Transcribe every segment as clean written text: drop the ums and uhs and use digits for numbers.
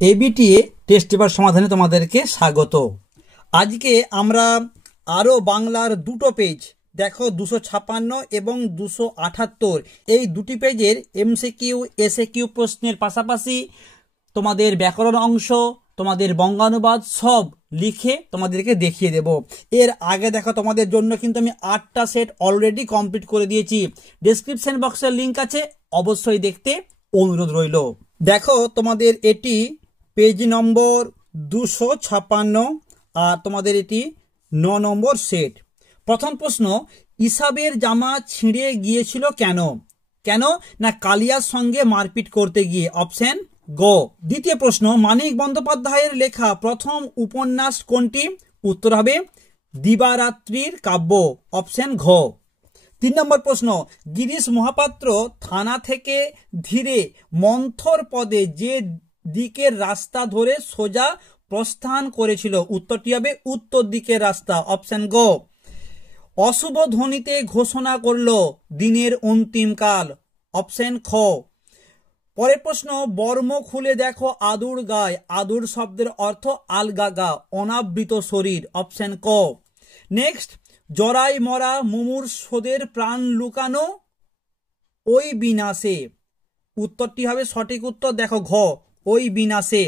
ABTA test paper সমাধানে তোমাদেরকে স্বাগত। আজকে আমরা আরও বাংলার দুটো পেজ দেখো 256 এবং 278 এই দুটি পেজের এমসিকিউ এসএকিউ প্রশ্নের পাশাপাশি তোমাদের ব্যাকরণ অংশ, তোমাদের বঙ্গানুবাদ সব লিখে তোমাদেরকে দেখিয়ে দেব। এর আগে দেখো তোমাদের জন্য কিন্তু আমি 8টা সেট অলরেডি কমপ্লিট করে দিয়েছি। ডেসক্রিপশন বক্সের লিঙ্ক আছে, অবশ্যই দেখতে অনুরোধ রইল। দেখো তোমাদের এটি পেজ নম্বর 256 আর তোমাদের এটি 9 নম্বর সেট। প্রথম প্রশ্ন, ইসাবের জামা ছিঁড়ে গিয়েছিল কেন? কেন না কালিয়ার সঙ্গে মারপিট করতে গিয়ে, অপশন গ। দ্বিতীয় প্রশ্ন, মানিক বন্দ্যোপাধ্যায়ের লেখা প্রথম উপন্যাস কোনটি? উত্তর হবে দিবারাত্রির কাব্য, অপশন ঘ। 3 নম্বর প্রশ্ন, গিরিশ মহাপাত্র থানা থেকে ধীরে মন্থর পদে যে দিকের রাস্তা ধরে সোজা প্রস্থান করেছিল, উত্তরটি হবে উত্তর দিকের রাস্তা, অপশন গ। অশুভ ধ্বনিতে ঘোষণা করল দিনের অন্তিম কাল, অপশন খ। পরের প্রশ্ন, বর্ম খুলে দেখো আদুর গায়, আদুর শব্দের অর্থ আলগা, অনাবৃত শরীর, অপশন ক। নেক্সট, জরাই মরা মুমূর্ষদের প্রাণ লুকানো ওই বিনাশে, উত্তরটি হবে সঠিক উত্তর দেখো ঘ, ওই বিনাশে।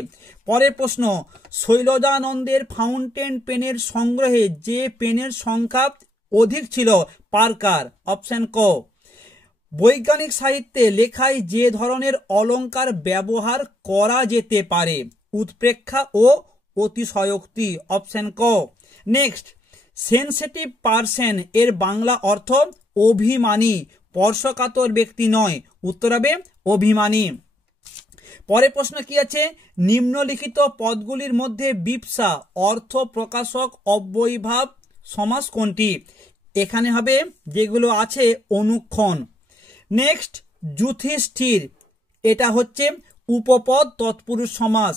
পরের প্রশ্ন, শৈলজানন্দের ফাউন্টেন পেনের সংগ্রহে যে পেনের সংখ্যা অধিক ছিল পার্কার, অপশন ক। বৈজ্ঞানিক সাহিত্যে লেখায় যে ধরনের অলঙ্কার ব্যবহার করা যেতে পারে, উৎপ্রেক্ষা ও অতিশয়োক্তি, অপশন ক। নেক্সট, সেনসিটিভ পারসন এর বাংলা অর্থ অভিমানী, স্পর্শকাতর ব্যক্তি নয়, উত্তর হবে অভিমানী। পরের প্রশ্ন কি আছে, নিম্নলিখিত পদগুলির মধ্যে বিপসা অর্থ প্রকাশক অব্যয়ীভাব সমাস কোনটি? এখানে হবে যেগুলো আছে অনুক্ষণ। নেক্সট, যুধিষ্ঠির এটা হচ্ছে উপপদ তৎপুরুষ সমাস।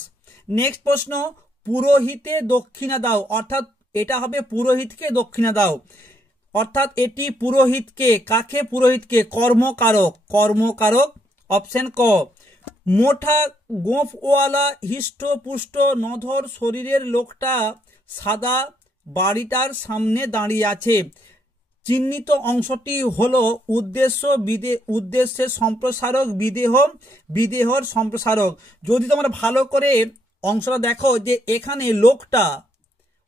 নেক্সট প্রশ্ন, পুরোহিতে দক্ষিণা দাও, অর্থাৎ এটা হবে পুরোহিতকে দক্ষিণা দাও, অর্থাৎ এটি পুরোহিতকে, কাকে? পুরোহিতকে, কর্মকারক, অপশন ক। মোটা গোঁফওয়ালা হিষ্টপুষ্ট নধর শরীরের লোকটা সাদা বাড়িটার সামনে দাঁড়িয়ে আছে, চিহ্নিত অংশটি হলো উদ্দেশ্যের সম্প্রসারক, বিদেহর সম্প্রসারক। যদি তোমরা ভালো করে অংশটা দেখো যে এখানে লোকটা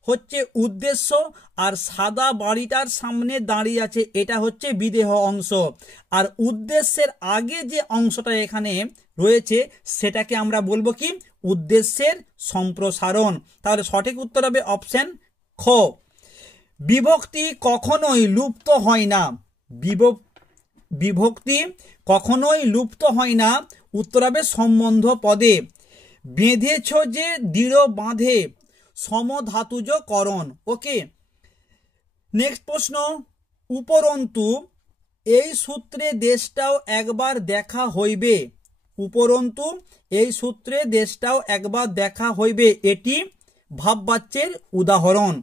হচ্ছে উদ্দেশ্য আর সাদা বাড়িটার সামনে দাঁড়িয়ে আছে এটা হচ্ছে বিদেহ অংশ, আর উদ্দেশ্যের আগে যে অংশটা এখানে রয়েছে সেটাকে আমরা বলবো কি? উদ্দেশ্যের সম্প্রসারণ। তাহলে সঠিক উত্তর হবে অপশন খ। বিভক্তি কখনোই লুপ্ত হয় না, বিভক্তি কখনোই লুপ্ত হয় না, উত্তর হবে সম্বন্ধ পদে। বেঁধেছ যে দৃঢ় বাঁধে, সমধাতুজ করণ, ওকে। নেক্সট প্রশ্ন, উপরন্তু এই সূত্রে দেশটাও একবার দেখা হইবে, উপরন্তু এই সূত্রে দেশটাও একবার দেখা হইবে, এটি ভাববাচ্যের উদাহরণ।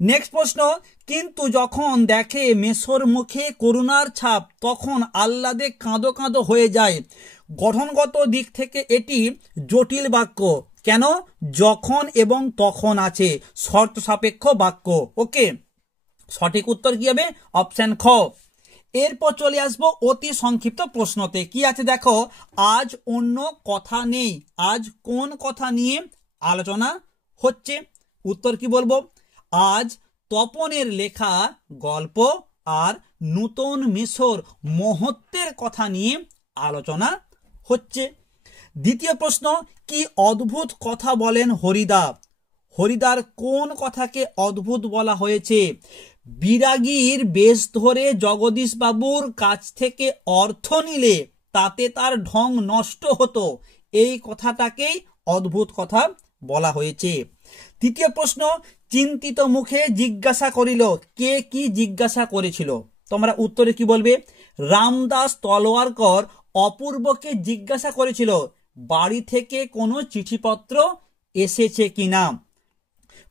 নেক্সট প্রশ্ন, কিন্তু যখন দেখে মেসোর মুখে করুণার ছাপ তখন আহ্লাদে কাঁদো কাঁদো হয়ে যায়, গঠনগত দিক থেকে এটি জটিল বাক্য, কেন? যখন এবং তখন আছে, শর্ত সাপেক্ষ বাক্য, ওকে। সঠিক উত্তর কি হবে? অপশন খ। এরপর চলে আসবো অতি সংক্ষিপ্ত প্রশ্নতে। কি আছে দেখো, আজ অন্য কথা নেই, আজ কোন কথা নিয়ে আলোচনা হচ্ছে? উত্তর কি বলবো? আজ তপনের লেখা গল্প আর নূতন মেসোর মহত্বের কথা নিয়ে আলোচনা হচ্ছে। দ্বিতীয় প্রশ্ন, কি অদ্ভুত কথা বলেন হরিদা? হরিদার কোন কথাকে অদ্ভুত বলা হয়েছে? বিরাগীর বেশ ধরে জগদীশ বাবুর কাছ থেকে অর্থ নিলে তাতে তার ঢং নষ্ট হতো, এই কথাটাকেই অদ্ভুত কথা বলা হয়েছে। তৃতীয় প্রশ্ন, চিন্তিত মুখে জিজ্ঞাসা করিল, কে কি জিজ্ঞাসা করেছিল? তোমরা উত্তরে কি বলবে? রামদাস তলোয়ারকর অপূর্বকে জিজ্ঞাসা করেছিল বাড়ি থেকে কোনো চিঠিপত্র এসেছে কিনা।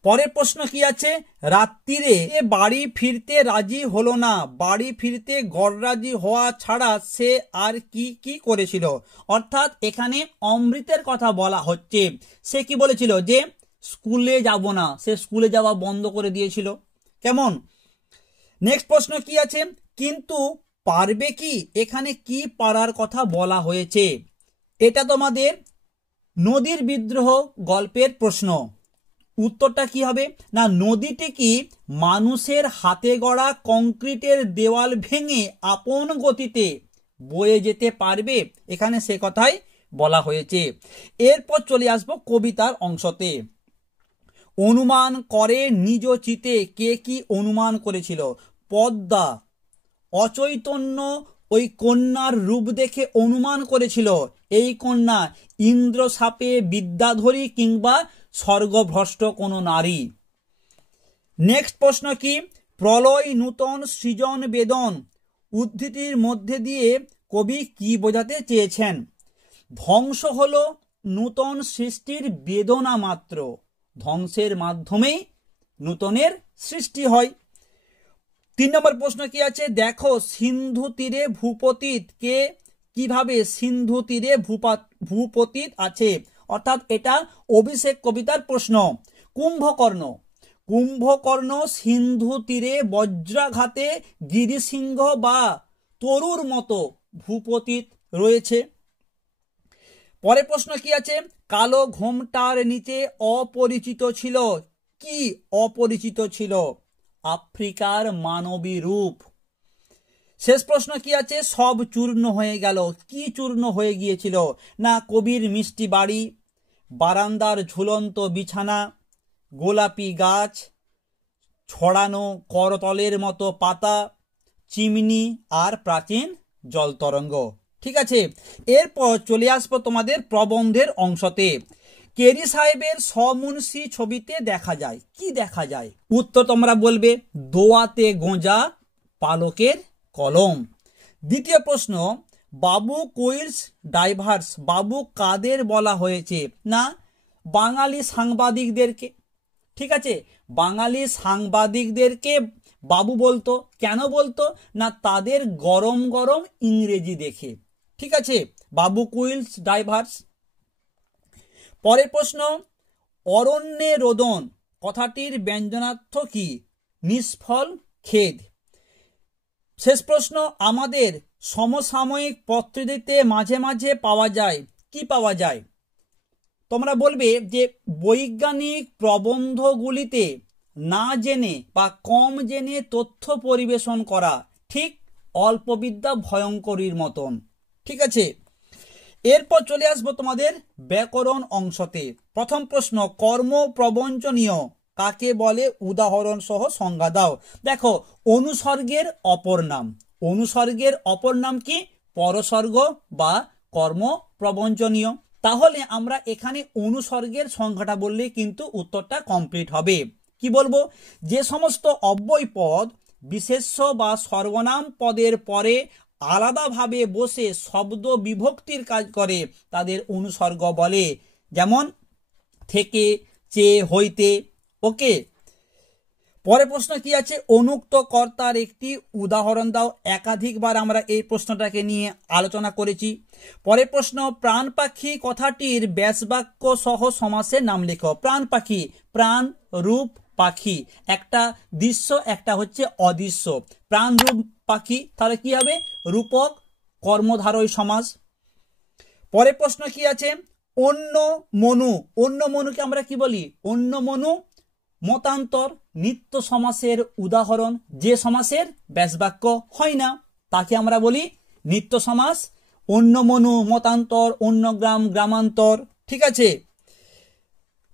পরের প্রশ্ন কি আছে, রাত্রিরে বাড়ি ফিরতে রাজি হলো না, বাড়ি ফিরতে গড়রাজি হওয়া ছাড়া সে আর কি কি করেছিল। অর্থাৎ এখানে অমৃতের কথা বলা হচ্ছে। সে কি বলেছিল যে স্কুলে যাব না, সে স্কুলে যাওয়া বন্ধ করে দিয়েছিল। কেমন? নেক্সট প্রশ্ন কি আছে, কিন্তু পারবে কি, এখানে কি পারার কথা বলা হয়েছে। এটা তোমাদের নদীর বিদ্রোহ গল্পের প্রশ্ন। উত্তরটা কি হবে না, নদীটি কি মানুষের হাতে গড়া কংক্রিটের দেওয়াল ভেঙে আপন গতিতে বয়ে যেতে পারবে, এখানে সে কথাই বলা হয়েছে। এরপর চলে আসবো কবিতার অংশতে। অনুমান করে নিজ চিতে, কে কি অনুমান করেছিল। পদ্মা অচৈতন্য ওই কন্যার রূপ দেখে অনুমান করেছিল এই কন্যা ইন্দ্রসাপে বিদ্যাধরী কিংবা স্বর্গভ্রষ্ট কোনো নারী। নেক্সট প্রশ্ন কি, প্রলয় নূতন সৃজন বেদন উদ্ধৃতির মধ্যে দিয়ে কবি কি বোঝাতে চেয়েছেন। ধ্বংস হলো নূতন সৃষ্টির বেদনা মাত্র, ধ্বংসের মাধ্যমেই নূতনের সৃষ্টি হয়। 3 নম্বর প্রশ্ন কি আছে, দেখো সিন্ধু তীরে ভূপতিত, কে কিভাবে সিন্ধু তীরে ভূপতিত আছে। অর্থাৎ এটা অভিষেক কবিতার প্রশ্ন। কুম্ভকর্ণ, কুম্ভকর্ণ সিন্ধু তীরে বজ্রাঘাতে গিরিসিংহ বা তরুর মতো ভূপতিত রয়েছে। পরের প্রশ্ন কি আছে, কালো ঘোমটার নিচে অপরিচিত ছিল, কি অপরিচিত ছিল। আফ্রিকার মানবী রূপ। শেষ প্রশ্ন কি আছে, সব চূর্ণ হয়ে গেল, কি চূর্ণ হয়ে গিয়েছিল না কবির মিষ্টি বাড়ি, বারান্দার ঝুলন্ত বিছানা, গোলাপি গাছ, ছড়ানো করতলের মতো পাতা, চিমনি আর প্রাচীন জল তরঙ্গ। ঠিক আছে, এরপর চলে আসবো তোমাদের প্রবন্ধের অংশতে। কেরি সাহেবের সমুন্সি ছবিতে দেখা যায়, কি দেখা যায়। উত্তর তোমরা বলবে দোয়াতে গোঁজা পালকের কলম। দ্বিতীয় প্রশ্ন, বাবু কুইলস ডাইভার্স, বাবু কাদের বলা হয়েছে না বাঙালি সাংবাদিকদেরকে। ঠিক আছে, বাঙালি সাংবাদিকদেরকে বাবু বলতো, কেন বলতো না তাদের গরম গরম ইংরেজি দেখে। ঠিক আছে, বাবু কুইলস ডাইভার্স। পরের প্রশ্ন, অরণ্যে রোদন কথাটির ব্যঞ্জনার্থ কি। নিষ্ফল খেদ। শেষ প্রশ্ন, আমাদের সমসাময়িক পত্রিকাতে মাঝে মাঝে পাওয়া যায়, কি পাওয়া যায়। তোমরা বলবে যে বৈজ্ঞানিক প্রবন্ধগুলিতে না জেনে বা কম জেনে তথ্য পরিবেশন করা, ঠিক অল্পবিদ্যা ভয়ঙ্করীর মতন। ঠিক আছে, এরপর চলে আসবো তোমাদের ব্যাকরণ অংশতে। প্রথম প্রশ্ন, কর্ম প্রবঞ্চনীয় কাকে বলে, উদাহরণ সহ সংজ্ঞা দাও। দেখো অনুসর্গের অপর নাম, অনুসর্গের অপর নাম কি পরসর্গ বা কর্ম প্রবঞ্চনীয়। তাহলে আমরা এখানে অনুসর্গের সংখ্যাটা বললে কিন্তু উত্তরটা কমপ্লিট হবে। কি বলবো, যে সমস্ত অব্যয় পদ বিশেষ্য বা সর্বনাম পদের পরে আলাদাভাবে বসে শব্দ বিভক্তির কাজ করে তাদের অনুসর্গ বলে। যেমন থেকে, চেয়ে, হইতে। ওকে, পরের প্রশ্ন কি আছে, অনুক্ত কর্তার একটি উদাহরণ দাও। একাধিকবার আমরা এই প্রশ্নটাকে নিয়ে আলোচনা করেছি। পরের প্রশ্ন, প্রাণ পাখি কথাটির ব্যাসবাক্য সহ সমাসের নাম লেখো। প্রাণ পাখি, প্রাণ রূপ পাখি, একটা দৃশ্য একটা হচ্ছে অদৃশ্য। প্রাণ রূপ পাখি, তাহলে কি হবে রূপক কর্মধারয় সমাস। পরের প্রশ্ন কি আছে, অন্য মনু, অন্য মনুকে আমরা কি বলি, অন্য মনু মতান্তর নিত্য সমাসের উদাহরণ, যে সমাসের ব্যাসবাক্য হয় না তাকে আমরা বলি নিত্য সমাস। অন্য মনু মতান্তর, অন্য গ্রাম গ্রামান্তর। ঠিক আছে,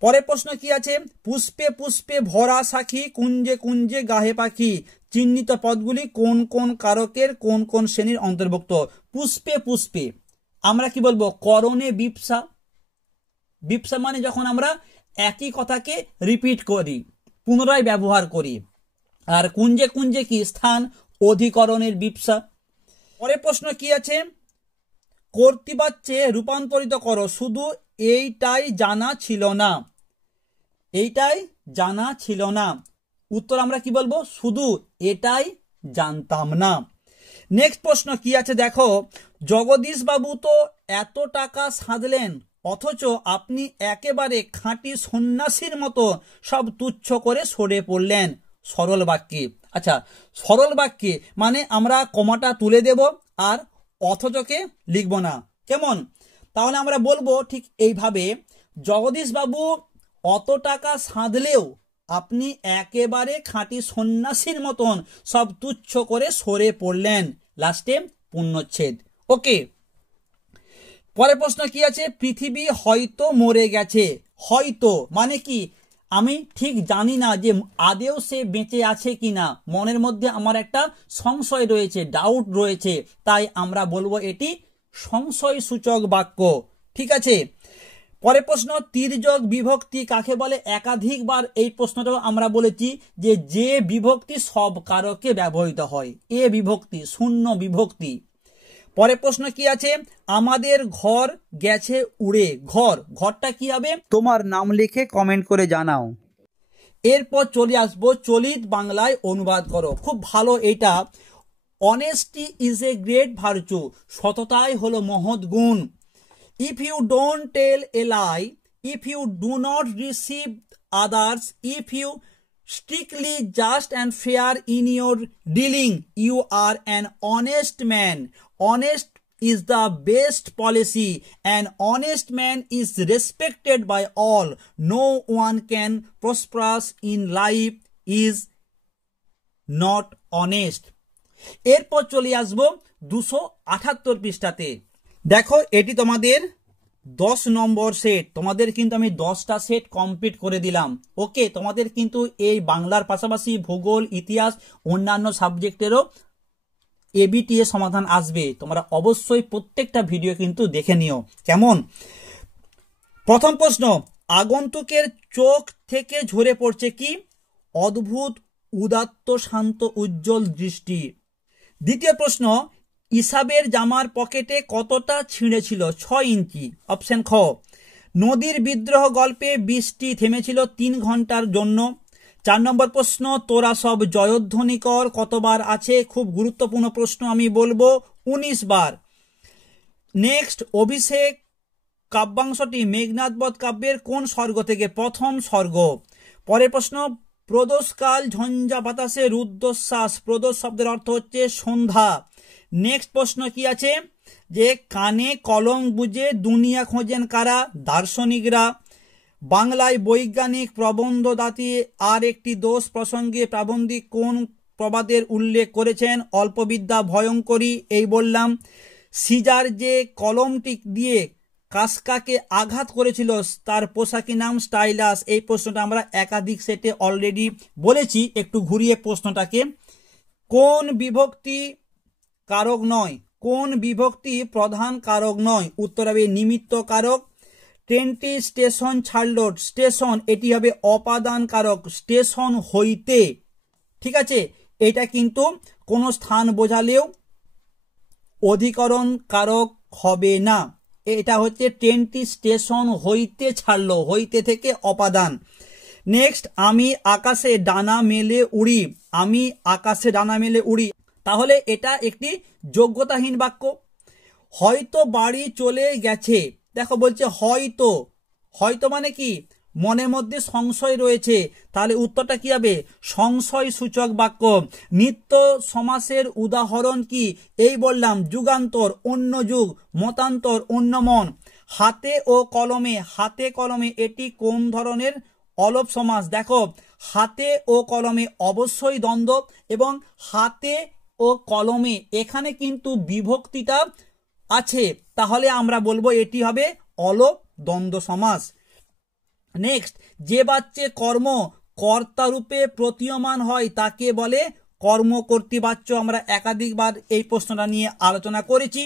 পরের প্রশ্ন কি আছে, পুষ্পে পুষ্পে ভরা সাখী, কুঞ্জে কুঞ্জে গাহে পাখি, চিহ্নিত পদগুলি কোন কোন কারকের কোন কোন শ্রেণীর অন্তর্ভুক্ত। পুষ্পে পুষ্পে আমরা কি বলবো, করণে বিপসা। বিপসা মানে যখন আমরা একই কথাকে রিপিট করি, পুনরায় ব্যবহার করি। আর কুঞ্জে কুঞ্জে কি স্থান, অধিকরণের বিপসা। পরের প্রশ্ন কি আছে, কর্তৃবাচ্যে রূপান্তরিত করো, শুধু এইটাই জানা ছিল না, এইটাই জানা ছিল না। উত্তর আমরা কি বলবো? শুধু এটাই জানতাম না। নেক্সট প্রশ্ন কি আছে দেখো, জগদীশ বাবু তো এত টাকা সাধলেন অথচ আপনি একেবারে খাঁটি সন্ন্যাসীর মতো সব তুচ্ছ করে সরে পড়লেন। সরল বাক্যে, আচ্ছা সরল বাক্যে মানে আমরা কমাটা তুলে দেব আর অথচকে লিখব না, কেমন? তাহলে আমরা বলবো ঠিক এইভাবে, জগদীশ বাবু অত টাকা সাধলেও আপনি একেবারে খাঁটি সন্ন্যাসীর মতন সব তুচ্ছ করে সরে পড়লেন। লাস্টে পূর্ণচ্ছেদ। ওকে, পরের প্রশ্ন কি আছে, পৃথিবী হয়তো মরে গেছে। হয়তো মানে কি, আমি ঠিক জানি না যে আদেও সে বেঁচে আছে কিনা, মনের মধ্যে আমার একটা সংশয় রয়েছে, ডাউট রয়েছে, তাই আমরা বলবো এটি সংশয় সূচক বাক্য। ঠিক আছে, পরের প্রশ্ন, তির্যক বিভক্তি কাকে বলে? একাধিকবার এই প্রশ্নটাও আমরা বলেছি যে বিভক্তি সব কারকে ব্যবহৃত হয়, এ বিভক্তি, শূন্য বিভক্তি। পরের প্রশ্ন কি আছে, আমাদের ঘর গেছে উড়ে। ঘরটা কি হবে? তোমার নাম লিখে কমেন্ট করে জানাও। এরপর চলে আসবো চলিত বাংলায় অনুবাদ করো। খুব ভালো এটা। Honesty is a great virtue, সততাই হলো মহৎ গুণ। If you don't tell a lie, if you do not deceive others, if you strictly just and fair in your dealing, you are an honest man. Honest is the best policy. An honest man is respected by all. No one can prosper in life is not honest. এরপর চলে আসবো 278 পৃষ্ঠাতে। দেখো এটি তোমাদের 10 নম্বর set, তোমাদের কিন্তু আমি 10টা সেট কমপ্লিট করে দিলাম। ওকে, তোমাদের কিন্তু এই বাংলার পাশাপাশি ভূগোল, ইতিহাস, অন্যান্য সাবজেক্টেরও এবিটিএ সমাধান আসবে। তোমরা অবশ্যই প্রত্যেকটা ভিডিও কিন্তু দেখে নিও, কেমন? প্রথম প্রশ্ন, আগন্তুকের চোখ থেকে ঝরে পড়ছে কি? অদ্ভুত উদাত্ত শান্ত উজ্জ্বল দৃষ্টি। দ্বিতীয় প্রশ্ন, ইসাবের জামার পকেটে কতটা ছিঁড়েছিল? 6 ইঞ্চি। অপশন খ। নদীর বিদ্রোহ গল্পে বৃষ্টি থেমেছিল 3 ঘন্টার জন্য। 4 নম্বর প্রশ্ন, তোরা সব জয়ধ্বনি কর কতবার আছে? খুব গুরুত্বপূর্ণ প্রশ্ন, আমি বলবো 19 বার। নেক্সট, অভিষেক কাব্যাংশটি মেঘনাদবধ কাব্যের কোন স্বর্গ থেকে? প্রথম স্বর্গ। পরের প্রশ্ন, প্রদোষকাল ঝঞ্ঝা বাতাসে রুদ্ধশ্বাস। প্রদোষ শব্দের অর্থ হচ্ছে সন্ধ্যা। নেক্সট প্রশ্ন কি আছে, যে কানে কলম বুঝে দুনিয়া খোঁজেন কারা? দার্শনিকরা। বাংলায় বৈজ্ঞানিক প্রবন্ধ দাতি আর একটি দোষ প্রসঙ্গে প্রাবন্ধিক কোন প্রবাদের উল্লেখ করেছেন? অল্পবিদ্যা ভয়ঙ্করী, এই বললাম। সিজার যে কলমটি দিয়ে কাসকাকে আঘাত করেছিল তার পোশাকি নাম স্টাইলাস। এই প্রশ্নটা আমরা একাধিক সেটে অলরেডি বলেছি, একটু ঘুরিয়ে প্রশ্নটাকে। কোন বিভক্তি কারক নয়? কোন বিভক্তি প্রধান কারক নয়? উত্তর হবে নিমিত্ত কারক। ট্রেনটি স্টেশন ছাড়ল, স্টেশন এটি হবে অপাদান কারক, স্টেশন হইতে। ঠিক আছে, এটা কিন্তু কোনো স্থান বোঝালেও অধিকরণ কারক হবে না। এটা হচ্ছে ট্রেনটি স্টেশন হইতে ছাড়লো, হইতে থেকে অপাদান। নেক্সট, আমি আকাশে ডানা মেলে উড়ি। আমি আকাশে ডানা মেলে উড়ি, তাহলে এটা একটি যোগ্যতাহীন বাক্য। হয়তো বাড়ি চলে গেছে, দেখো বলছে হয়তো। হয়তো মানে কি? মনের মধ্যে সংশয় রয়েছে, তাহলে উত্তরটা কি হবে? সংশয় সূচক বাক্য। নিত্য সমাসের উদাহরণ কি? এই বললাম, যুগান্তর অন্য যুগ, মতান্তর অন্য মন। হাতে ও কলমে, হাতে কলমে এটি কোন ধরনের অলপ সমাস? দেখো হাতে ও কলমে অবশ্যই দ্বন্দ্ব, এবং হাতে ও কলমে এখানে কিন্তু বিভক্তিটা আছে, তাহলে আমরা বলবো এটি হবে অলপ দ্বন্দ্ব সমাস। নেক্সট, যে বাচ্চে কর্ম কর্তারূপে প্রতীয়মান হয় তাকে বলে কর্মকর্তৃবাচ্য। আমরা একাধিকবার এই প্রশ্নটা নিয়ে আলোচনা করেছি।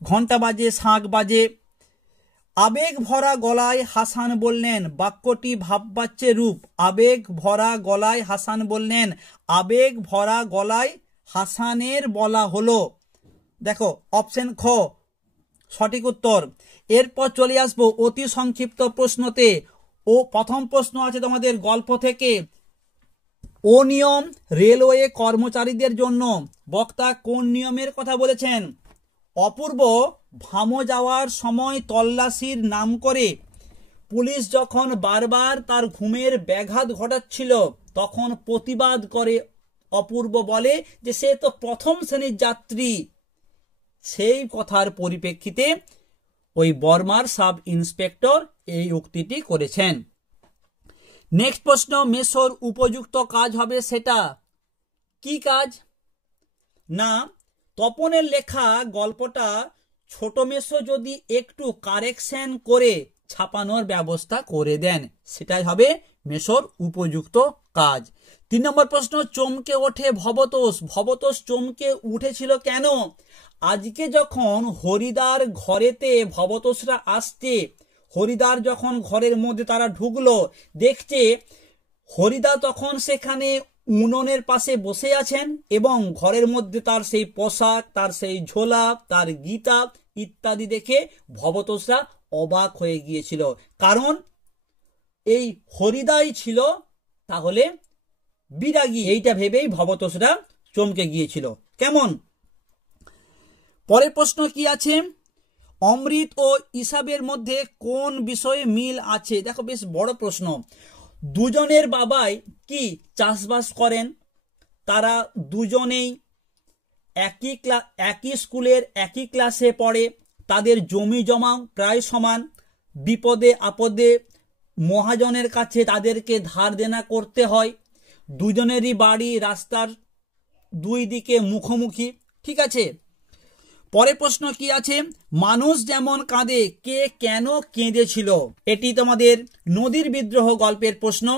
ঘন্টা বাজে, শাঁখ বাজে। আবেগ ভরা গলায় হাসান বললেন, বাক্যটি ভাববাচ্যে রূপ। আবেগ ভরা গলায় হাসান বললেন, আবেগ ভরা গলায় হাসানের বলা হলো। দেখো অপশন খ সঠিক উত্তর। এরপর চলে আসবো অতি সংক্ষিপ্ত প্রশ্নতে। ও প্রথম প্রশ্ন আছে তোমাদের গল্প থেকে, অনিয়ম রেলওয়ে কর্মচারীদের জন্য বক্তা কোন নিয়মের কথা বলেছেন? অপূর্ব ভামো যাওয়ার সময় তল্লাশির নাম করে পুলিশ যখন বারবার তার ঘুমের ব্যাঘাত ঘটাচ্ছিল তখন প্রতিবাদ করে অপূর্ব বলে যে সে তো প্রথম শ্রেণীর যাত্রী। সেই কথার পরিপ্রেক্ষিতে ওই বর্মার সাব ইন্সপেক্টর এই উক্তিটি করেছেন। নেক্সট প্রশ্ন, মেসোর উপযুক্ত কাজ হবে সেটা কি কাজ? না, তপনের লেখা গল্পটা ছোট মেসো যদি একটু কারেকশন করে ছাপানোর ব্যবস্থা করে দেন সেটাই হবে মেসোর উপযুক্ত কাজ। 3 নম্বর প্রশ্ন, চমকে ওঠে ভবতোষ। ভবতোষ চমকে উঠেছিল কেন? আজকে যখন হরিদার ঘরেতে ভবতোষরা আসছে, হরিদার যখন ঘরের মধ্যে তারা ঢুকলো, দেখছে হরিদা তখন সেখানে উনুনের পাশে বসে আছেন এবং ঘরের মধ্যে তার সেই পোশাক, তার সেই ঝোলা, তার গীতা ইত্যাদি দেখে ভবতোষরা অবাক হয়ে গিয়েছিল, কারণ এই হরিদাই ছিল তাহলে বিরাগী, এইটা ভেবেই ভবতোষরা চমকে গিয়েছিল। কেমন? পরের প্রশ্ন কি আছে, অমৃত ও ইসাবের মধ্যে কোন বিষয়ে মিল আছে? দেখো বেশ বড় প্রশ্ন। দুজনের বাবাই কি চাষবাস করেন, তারা দুজনেই একই স্কুলের একই ক্লাসে পড়ে, তাদের জমি জমা প্রায় সমান, বিপদে আপদে মহাজনের কাছে তাদেরকে ধার দেনা করতে হয়, দুজনেরই বাড়ি রাস্তার দুই দিকে মুখোমুখি। ঠিক আছে, পরের প্রশ্ন কি আছে, মানুষ যেমন কাঁদে কে কেন কেঁদেছিল? এটি তোমাদের নদীর বিদ্রোহ গল্পের প্রশ্ন,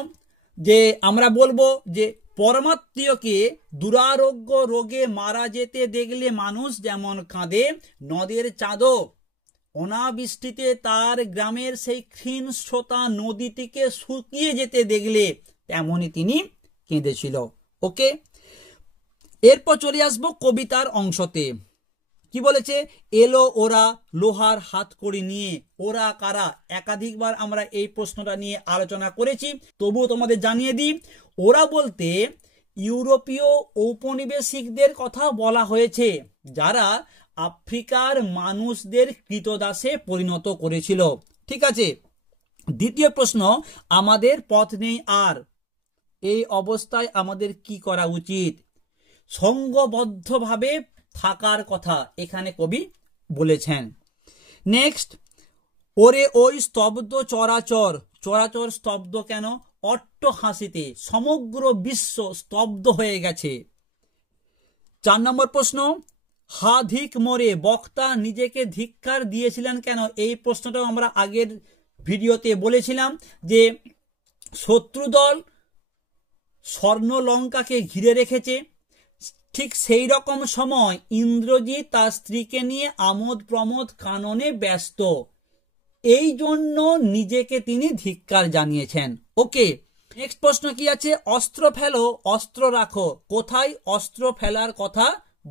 যে আমরা বলবো যে পরমাত্মীয়কে দুরারোগ্য রোগে মারা যেতে দেখলে মানুষ যেমন কাঁদে, নদের চাঁদও অনাবৃষ্টিতে তার গ্রামের সেই ক্ষীণ শ্রোতা নদীটিকে শুকিয়ে যেতে দেখলে তেমনই তিনি কেঁদেছিল। ওকে, এরপর চলে আসবো কবিতার অংশতে। কি বলেছে, এলো ওরা লোহার হাতকড়ি নিয়ে। ওরা কারা? একাধিকবার আমরা এই প্রশ্নটা নিয়ে আলোচনা করেছি, তবুও তোমাদের জানিয়ে দিই। ওরা বলতে ইউরোপীয় ঔপনিবেশিকদের কথা বলা হয়েছে, যারা আফ্রিকার মানুষদের কৃতদাসে পরিণত করেছিল। ঠিক আছে, দ্বিতীয় প্রশ্ন, আমাদের পথ নেই আর, এই অবস্থায় আমাদের কি করা উচিত? সংঘবদ্ধভাবে থাকার কথা এখানে কবি বলেছেন। নেক্সট, ওরে ওই স্তব্ধ চরাচর। চরাচর স্তব্ধ কেন? অট্টহাসিতে সমগ্র বিশ্ব স্তব্ধ হয়ে গেছে। 4 নম্বর প্রশ্ন, হা ধিক মোরে, বক্তা নিজেকে ধিক্কার দিয়েছিলেন কেন? এই প্রশ্নটাও আমরা আগের ভিডিওতে বলেছিলাম যে শত্রুদল স্বর্ণলঙ্কাকে ঘিরে রেখেছে, ঠিক সেই রকম সময় ইন্দ্রজিৎ তার স্ত্রীকে নিয়ে আমোদ প্রমোদ কাননে ব্যস্ত, এই জন্য নিজেকে তিনি ধিক্কার জানিয়েছেন। ওকে, নেক্সট প্রশ্ন কি আছে, অস্ত্র ফেলো অস্ত্র রাখো। কোথায় অস্ত্র ফেলার কথা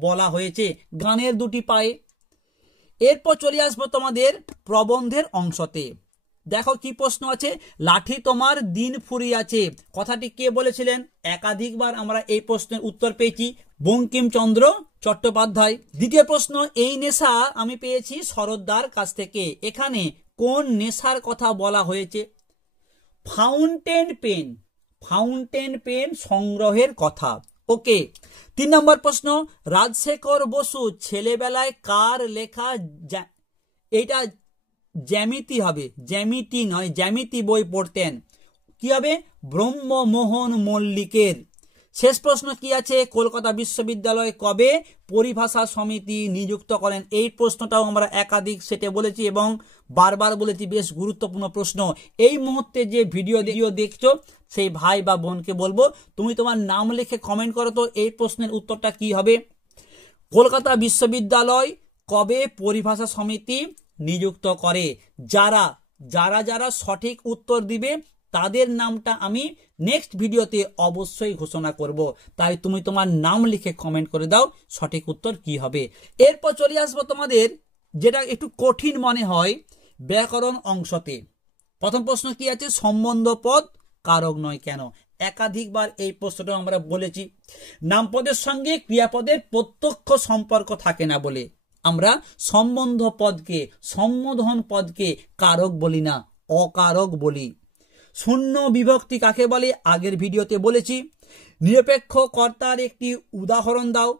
বলা হয়েছে? গানের দুটি পায়ে। এরপর চলে আসবো তোমাদের প্রবন্ধের অংশতে। দেখো কি প্রশ্ন আছে, লাঠি তোমার দিন ফুরিয়াছে, কথাটি কে বলেছিলেন? একাধিকবার আমরা এই প্রশ্নের উত্তর পেয়েছি, বঙ্কিমচন্দ্র চট্টোপাধ্যায়। দ্বিতীয় প্রশ্ন, এই নেশা আমি পেয়েছি শরৎদার কাছ থেকে, এখানে কোন নেশার কথা বলা হয়েছে? ফাউন্টেন পেন, ফাউন্টেন পেন সংগ্রহের কথা। ওকে, 3 নম্বর প্রশ্ন, রাজশেখর বসু ছেলেবেলায় কার লেখা, এইটা জ্যামিতি হবে, জ্যামিতি নয়, জ্যামিতি বই পড়তেন, কি হবে? ব্রহ্মমোহন মল্লিকের। শেষ প্রশ্ন কি আছে, কলকাতা বিশ্ববিদ্যালয় কবে পরিভাষা সমিতি নিযুক্ত করেন? এই প্রশ্নটাও আমরা একাধিক সেটে বলেছি এবং বারবার বলেছি, বেশ গুরুত্বপূর্ণ প্রশ্ন। এই মুহূর্তে যে ভিডিও দেখছো সেই ভাই বা বোনকে বলবো, তুমি তোমার নাম লিখে কমেন্ট করো তো এই প্রশ্নের উত্তরটা কি হবে। কলকাতা বিশ্ববিদ্যালয় কবে পরিভাষা সমিতি নিযুক্ত করে? যারা যারা যারা সঠিক উত্তর দিবে তাদের নামটা আমি নেক্সট ভিডিওতে অবশ্যই ঘোষণা করব, তাই তুমি তোমার নাম লিখে কমেন্ট করে দাও সঠিক উত্তর কি হবে। এরপর চলে আসবো তোমাদের যেটা একটু কঠিন মনে হয় ব্যাকরণ অংশতে। প্রথম প্রশ্ন কি আছে, সম্বন্ধ পদ কারক নয় কেন? একাধিকবার এই প্রশ্নটা আমরা বলেছি, নামপদের সঙ্গে ক্রিয়াপদের প্রত্যক্ষ সম্পর্ক থাকে না বলে আমরা সম্বন্ধ পদকে, সম্বোধন পদকে কারক বলি না, অকারক বলি। শূন্য বিভক্তি কাকে বলে আগের ভিডিওতে বলেছি। নিরপেক্ষ কর্তার একটি উদাহরণ দাও,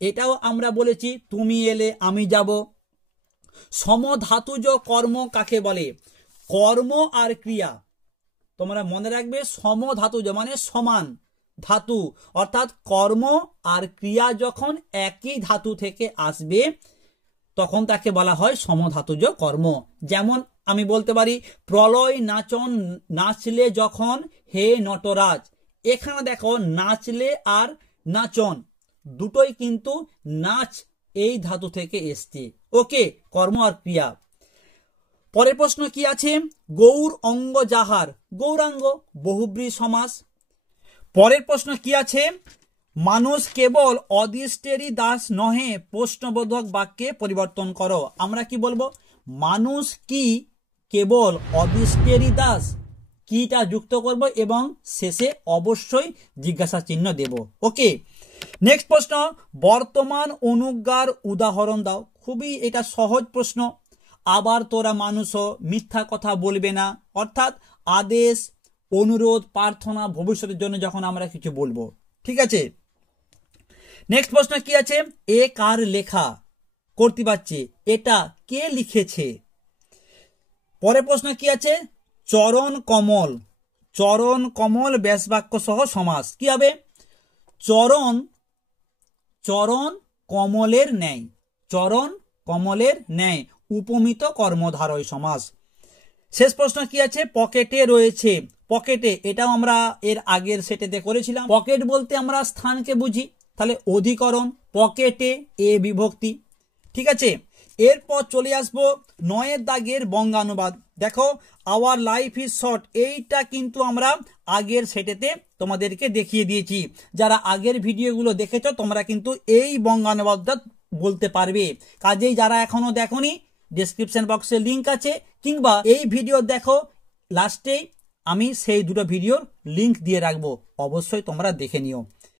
এটাও আমরা বলেছি, তুমি এলে আমি যাব। সমধাতুজ কর্ম কাকে বলে? কর্ম আর ক্রিয়া, তোমরা মনে রাখবে সমধাতুজ মানে সমান ধাতু, অর্থাৎ কর্ম আর ক্রিয়া যখন একই ধাতু থেকে আসবে তখন তাকে বলা হয় সমধাতুজ কর্ম। যেমন আমি বলতে পারি প্রলয় নাচন নাচলে যখন হে নটরাজ, এখানে দেখো নাচলে আর নাচন দুটোই কিন্তু নাচ এই ধাতু থেকে এসছে। ওকে, কর্ম আর ক্রিয়া। পরের প্রশ্ন কি আছে, গৌর অঙ্গ যাহার, গৌরাঙ্গ বহুব্রী সমাস। পরের প্রশ্ন কি আছে, মানুষ কেবল অদৃষ্টেরই দাস নহে, প্রশ্নবোধক বাক্যে পরিবর্তন করো। আমরা কি বলবো, মানুষ কি কেবল অদৃষ্টেরই দাস, কিটা যুক্ত করব এবং শেষে অবশ্যই জিজ্ঞাসা চিহ্ন দেব। ওকে, নেক্সট প্রশ্ন, বর্তমান অনুজ্ঞার উদাহরণ দাও। খুবই এটা সহজ প্রশ্ন। আবার তোরা মানুষও মিথ্যা কথা বলবে না, অর্থাৎ আদেশ, অনুরোধ, প্রার্থনা, ভবিষ্যতের জন্য যখন আমরা কিছু বলবো। ঠিক আছে, নেক্সট প্রশ্ন কি আছে, এ কার লেখা? করতে পারছে, এটা কে লিখেছে? পরের প্রশ্ন কি আছে, চরণ কমল, চরণ কমল ব্যাসবাক্য সহ সমাস কি হবে? চরণ, চরণ কমলের ন্যায়, চরণ কমলের ন্যায়, উপমিত কর্মধারয় সমাস। শেষ প্রশ্ন কি আছে, পকেটে রয়েছে। পকেটে, এটাও আমরা এর আগের সেটেতে করেছিলাম। পকেট বলতে আমরা স্থানকে বুঝি, তাহলে অধিকরণ, পকেটে এ বিভক্তি। ঠিক আছে, এরপর চলে আসবো 9 দাগের বঙ্গানুবাদ। দেখো, আওয়ার লাইফ ইজ শর্ট, এইটা কিন্তু আমরা আগের সেটেতে তোমাদেরকে দেখিয়ে দিয়েছি। যারা আগের ভিডিওগুলো দেখেছো তোমরা কিন্তু এই বঙ্গানুবাদটা বলতে পারবে। কাজেই যারা এখনো দেখোনি, ডেসক্রিপশন বক্সে লিঙ্ক আছে, কিংবা এই ভিডিও দেখো, লাস্টেই আমি সেই দুটো ভিডিওর লিঙ্ক দিয়ে রাখবো, অবশ্যই তোমরা দেখে নিও।